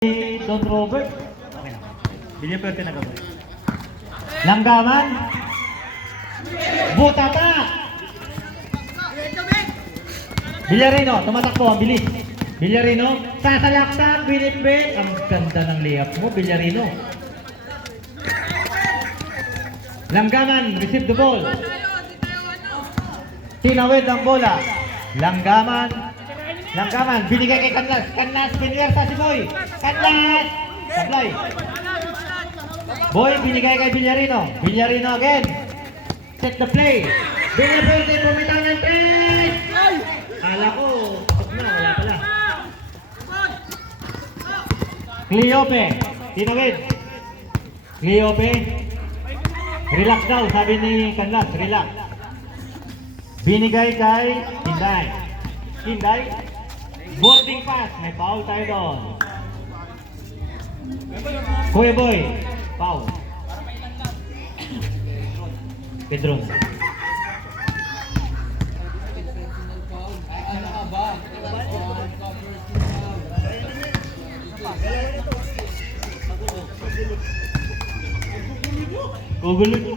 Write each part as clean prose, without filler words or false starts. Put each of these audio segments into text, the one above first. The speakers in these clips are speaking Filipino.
Don Robert. Okay na. Bilya pwerte na gabay. Langgaman. Butata. Villarino, tumatakbo, ang bilis. Villarino, sasalaksak, binitbit. Ang ganda ng layup mo, Villarino. Langgaman, receive the ball. Tinawid ang bola. Langgaman, binigay kay Canlas. Canlas, pinwersa si Boy. Canlas, sablay. Boy, binigay kay Villarino. Villarino again. Set the play. Binipwerte, pumitaw ng 3. Kala ko, tapos na, wala pala. Cleope, tinawid. Cleope, relax daw, sabi ni Canlas, relax. Binigay kay Kinday. Kinday, boarding pass, may foul tayo doon. Kuya Boy, foul. Pedron. Gugulo nyo.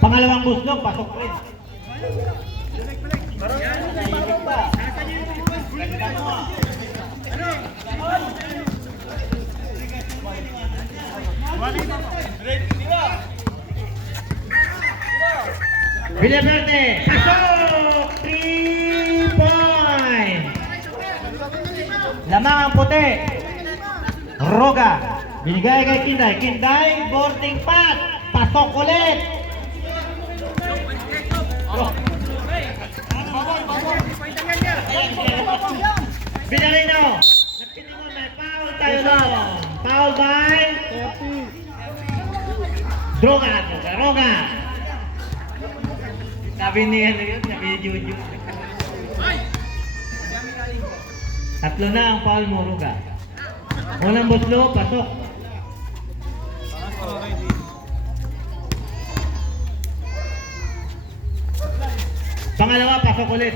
Pangalawang buslog, pasok rin. Villaverde, pasok! 3 point! Lamang ang puti. Roga, binigay kay Kinday. Kinday, boarding pass. Pasok ulit. Villarino, nagpiningon, may foul tayo doon. Foul by Roga. Sabi ni ano yun, sabi ni Juju. Tatlo na ang foul mo, Roga. Unang buslo, pasok. Pangalawa, pasok ulit.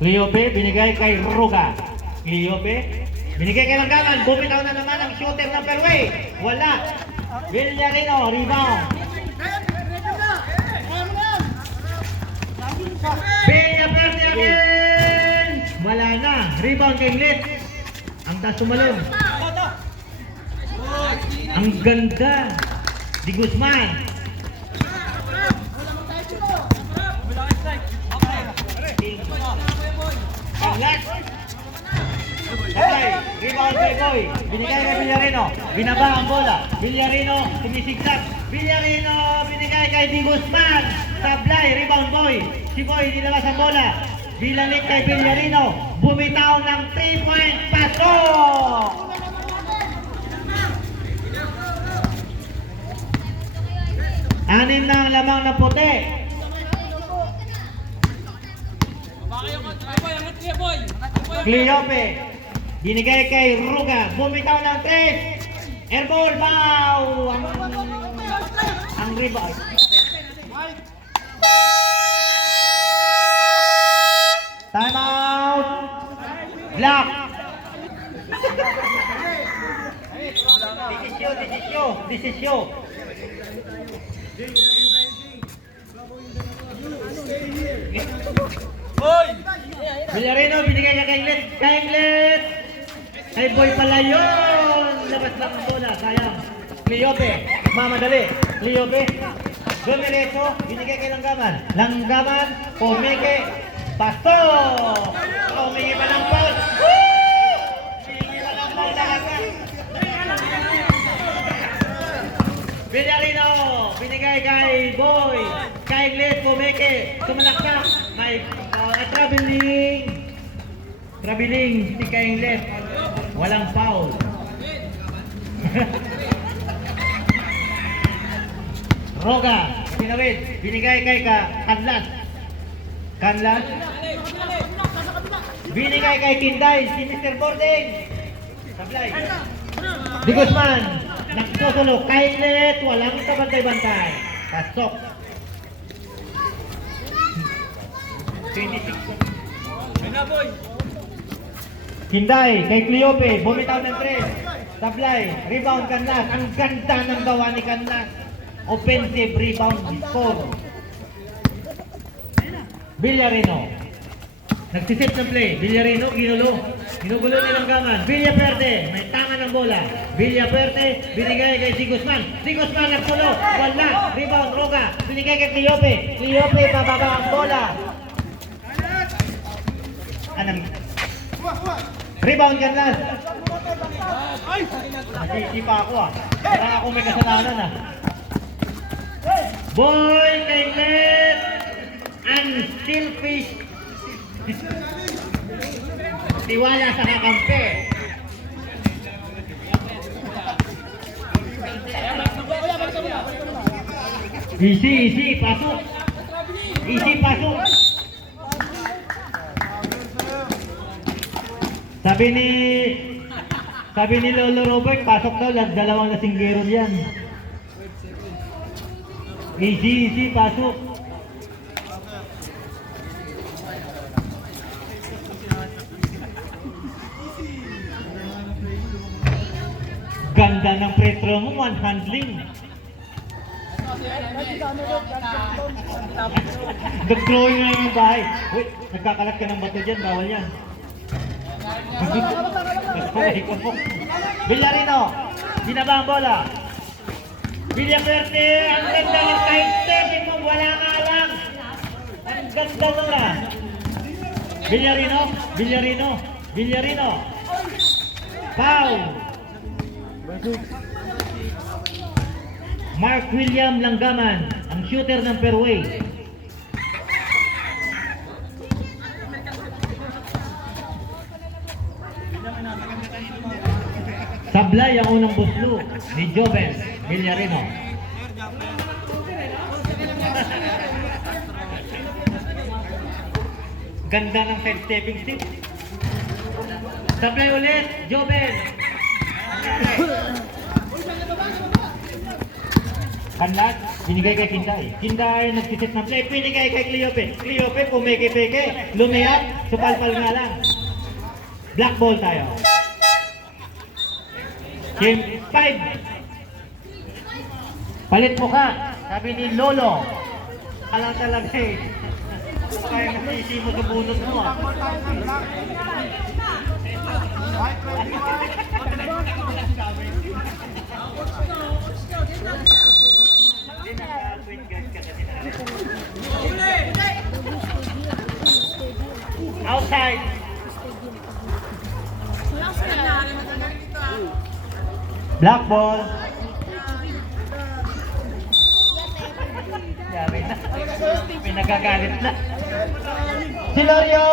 Cleope, binigay kay Roga. Cleope, binigay kay Langgaman. Bumitaw na naman ang shooter ng fairway. Wala. Villarino, rebound. Villaverde again. Wala na. Rebound kay Lit. Ang taas tumalong. Ang ganda. Di Guzman. Canlas. Sabay, rebound kay Boy. Binigay kay Villarino. Binaba ang bola. Villarino, tumisigsak. Villarino, binigay kay Di Guzman. Sablay, rebound Boy. Si Boy, nilabas ang bola. Bilalik kay Villarino. Bumitaw ng 3-point. Pasok! Anim na ang lamang na puti. Cleope, binigay kay Roga, bumitaw ng 3. Airball, bow! Ang rebound. Time out! Block! Desisyon. Villarino, binigay niya kay Inglet. Kay Boy pala yun. Labas lang ang bola, sayang. Cleope, mamadali. Cleope, dumiretso, binigay kay Langgaman. Langgaman, pumike, pasok! Humingi pa ng foul. Humingi pa ng foul lahat. Villarino, binigay kay Boy. Kay Inglet, pumike, sumalaksak. May traveling si kay Inglet. Walang foul. Roga, pinawid, binigay kay Canlas. Binigay kay Kinday, si Mr. Boarding. Sablay. Di Guzman. Nagsusulok. Kainglet. Walang kabantay-bantay. Pasok. 26. Hinday. Kay Cleope. Bumitaw ng 3. Tablay. Rebound Canlas. Ang ganda ng gawa ni Canlas. Offensive rebound score. Villarino. Nagsisip ng play. Villarino, ginulo. Ginugulo ni Langgaman. Villaperte, may tama ng bola. Villaperte, binigay kay Si Guzman. Si Guzman nagtulo. Wala. Rebound, Roga. Binigay kay Cleope. Cleope, bababa ang bola. Anong? Rebound Canlas. Nag-iisipa ako ah. Para ako may kasalanan ah. Boy, kay Net. And still fish. Tiwala sa kakampi. Easy, pasok. Easy, pasok. Sabi ni Lolo Robert, pasok daw, dalawang lasinggero yan. Easy, pasok. Ganda ng free throw mo, one handling. Nag-throwing na yung bahay. Wait, nagkakalat ka ng bato dyan, bawal yan. Villarino, binaba ang bola. Villaperte, ang ganda ng kahit stepping mo, wala nga lang. Ang ganda nga. Villarino. Foul. Mark William Langgaman, ang shooter ng fairway. Sablay ang unang buslo ni Joven Villarino. Ganda ng side-stepping stick. Sablay ulit, Joven. Canlas, binigay kay Kinday. Kinday nagsisit ng play, binigay kay Cleope. Cleope, pumeke-peke, lumiyak, supalpal nga lang. Black ball tayo. Game 5. Palit mo ka, sabi ni Lolo. Alam talaga eh. Kaya nasisi mo sa bunot mo ah. Outside. Black ball. Pinagagalit na. Silorio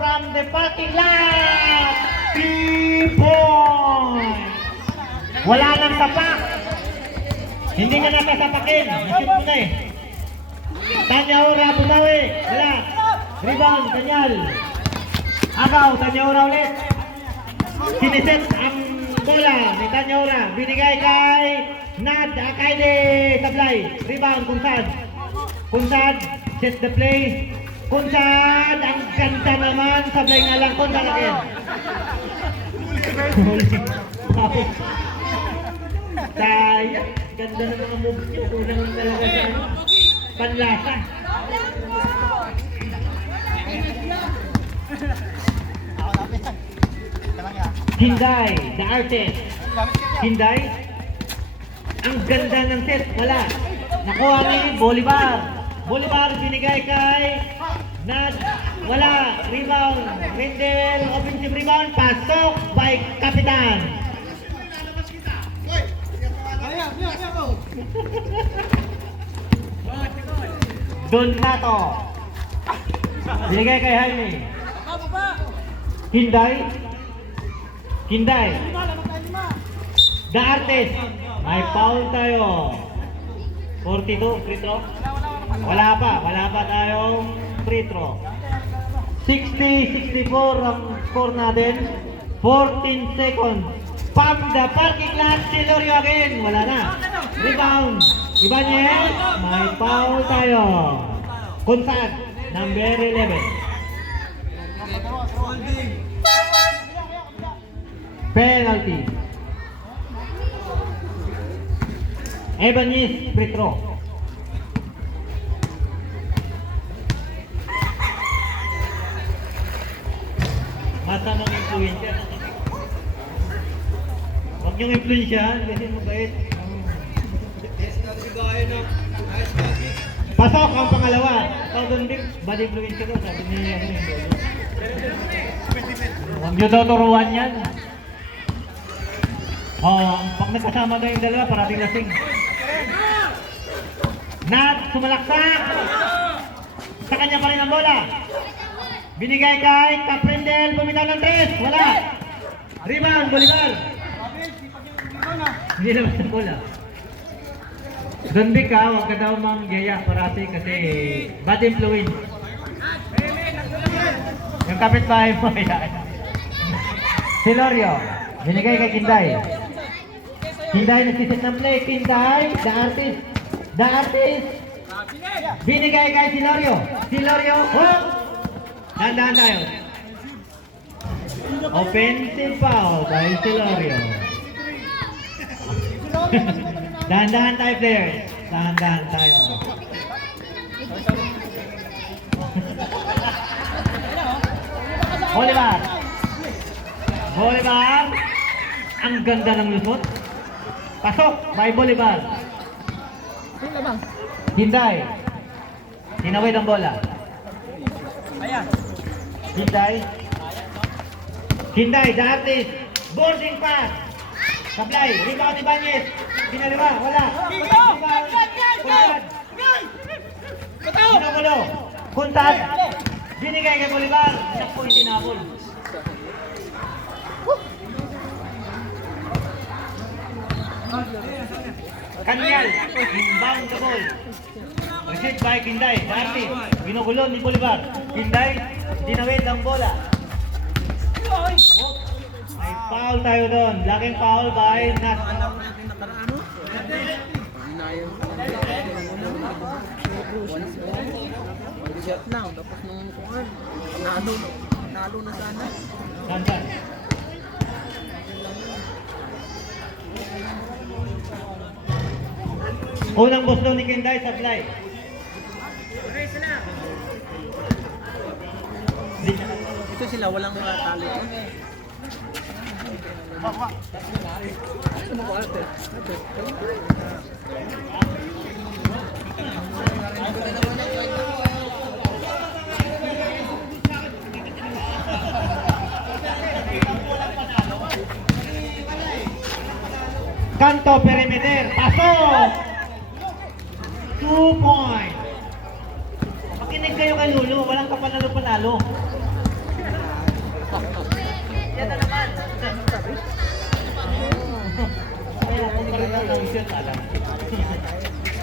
from the parking lot. 3 points. Wala nang tapak. Hindi na natasapakin. Nashoot mo na eh. Tanyaura bumawi. Wala. Rebound, Kanyal. Agaw, Tanyaura ulit. Siniset ang bola ni Tanyaura. Binigay kay Nad Akaide. Sablay. Rebound, Kunsad. Set the play. Kunsad. Ang ganda naman. Sablay nga lang. Kunsad again. Sayang. Ganda ng mga moves niyo. Kulang lang talaga sa panlasa. Hinday, the artist. Hinday. Ang ganda ng set. Wala. Nakuha ni Bolivar. Bolivar binigay kay Nad. Wala. Rebound. Rendel. Offensive rebound. Pasok by Kapitan. Don Nato. Binigay kay Jaime. Hinday. The artist. May foul tayo. 42 free throw. Wala pa tayong free throw. 60-64 ang score natin. 14 seconds. From the parking lot, Silorio again. Wala na. Rebound. Ibanez. May foul tayo. Kunsad. Number 11. Penalty. Ibanez, free throw. Masamang influensya. Huwag niyong influensyahan kasi mabait. Pasok ang pangalawa. Thousand big, bad influensya ko. Sabi niya yung huwag niyo daw turuan yan. Pag nagkasama na yung dalawa, parating lasing. Nat, sumalaksak! Sa kanya pa rin ang bola. Binigay kay Caprindel, bumitaw ng 3. Wala. Rebound, Bolivar. Hindi naman ang bola. Don Vic ha, huwag ka daw manggaya parati kasi bad influence. Yung kapitbahay mo, yan. Silorio, binigay kay Kinday. Kinday nagsisit ng play. Kinday, the artist. The artist. Binigay kay Silorio. Silorio, hook! Dahan-dahan tayo. Offensive foul by Silorio. Dahan-dahan tayo players. Dahan-dahan tayo. Bolivar. Bolivar. Ang ganda ng lusot. Pasok by Bolivar. Hinday. Tinawid ang bola. Hinday. Hinday, the artist. Boarding pass. Sablay. Rebound ni Ibanez. Pinaliwa. Wala. Kuntad. Pinagulo. Kuntad. Binigay kay Bolivar. Sakpo yung tinapon. Kanyal. Inbound the ball. Received by Kinday. Dati. Binugulo ni Bolivar. Kinday. Dinawid ang bola. May foul tayo doon. Laking foul by Nat. Shot lang, tapos nung kuhan, nalo na sana. Dandan. Unang gusto ni Kinday sa fly. Ito sila, walang mga tali. Kanto perimeter. Pasok! 2 points. Makinig kayo kay Lulu. Walang kapanalo-panalo. Yan na naman.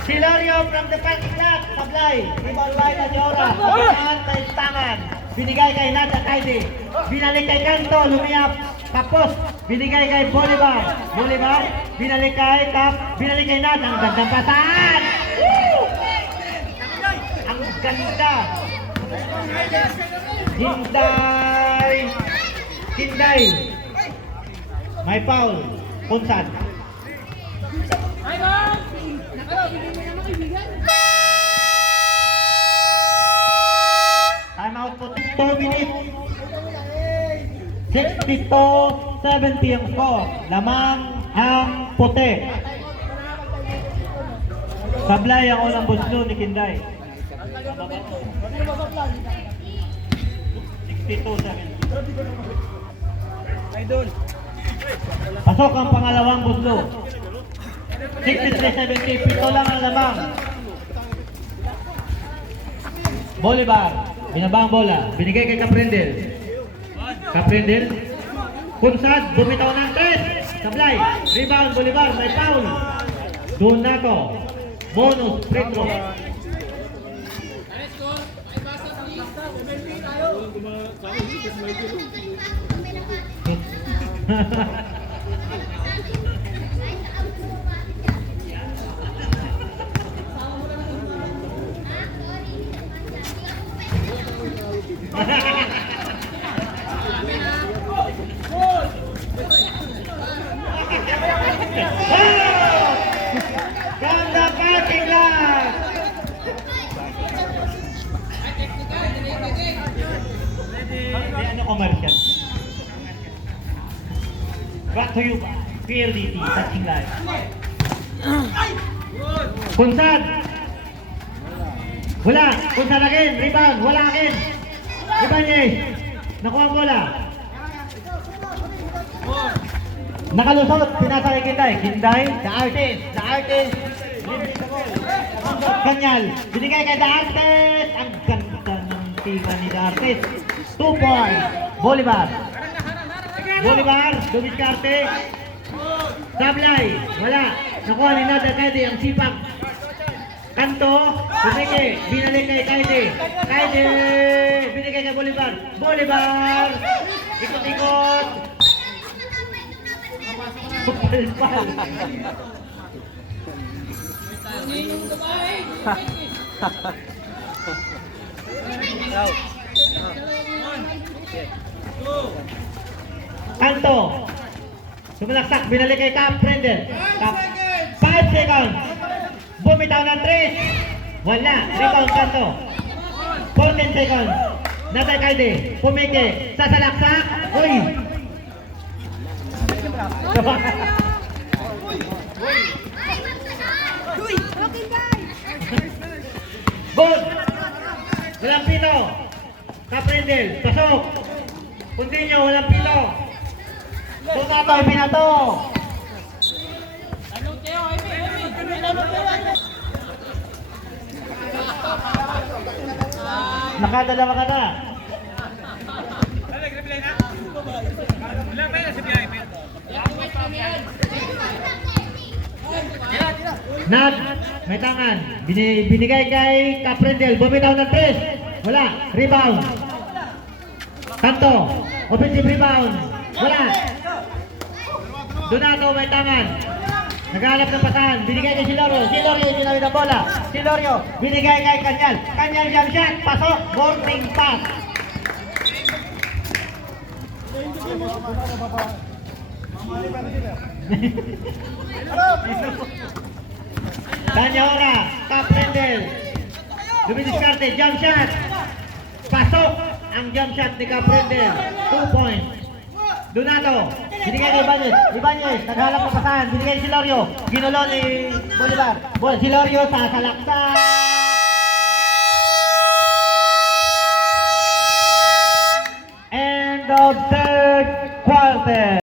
Silorio from the parking lot. Sablay. Rebound by Majora. Pagkakaan kay Tangan. Binigay kay Nat at Heidi. Binalik kay Kanto. Lumiyap. Tapos, binigay kay Bolivar. Bolivar. Binalik kay Cap. Binalik kay Nat. Ang gandang pasan. Woo! Ang ganda. Hinday. Hinday. May foul. Kunsad. Time out po 2 minutes. 62-70 ang score. Lamang ang puti. Sablay ang unang buslo ni Kinday. 62-70. Idol. Pasok ang pangalawang buslo. 63-70. Pito lang ang lamang. Bolivar. Binabang bola. Binigay kay Caprindel. Caprindel. Kunsad. Bumitaw ng 3. Sablay. Rebound. Bolivar. May foul. Donato. Bonus. Free throw. brought to you by PLDT, Touching Live. Kunsad. Wala. Kunsad again. Rebound. Wala again. Ibanez. Nakuha ang bola. Nakalusot. Pinasa kay Kinday. Kinday. The artist. Kanyal. Binigay kay The Artist. Ang ganda ng tiga ni The Artist. 2 points. Bolivar. Dumiskarte. Sablay. Wala. Nakuha ni Nada Kaide ang sipag. Kanto. Binigay. Binalik kay Kaide. Binigay kay Bolivar. Ikot-ikot. Pupal-pal. Kanto. Sumalaksak, binalik kay Cap Prendel. 5 seconds. Bumitaw ng 3. Wala. Rebound Kanto. 14 seconds. Natay Kaide. Pumike. Sasalaksak. Uy. Good. Walang pito. Cap Prendel. Pasok. Continue. Walang pito. Bumato, pinato. Nakadalawa ka na. Nat, may tangan. Binigay kay Caprendel. Bumitaw ng 3. Wala. Rebound. Kanto. Offensive rebound. Wala. Donato may tangan. Naghanap ng pasahan. Binigay kay Silorio. Silorio yung ginawin ng bola. Silorio. Binigay kay Kanyal. Kanyal jump shot. Pasok. Boarding pass. Tanyora. Caprendel. Dumidiskarte. Jump shot. Pasok. Ang jump shot ni Caprendel. 2 points. Donato, binigay kay Ibanez, naghalap ng pasahan, binigay kay Silorio, ginulo ni Bolivar, Silorio sa salaksak. End of third quarter.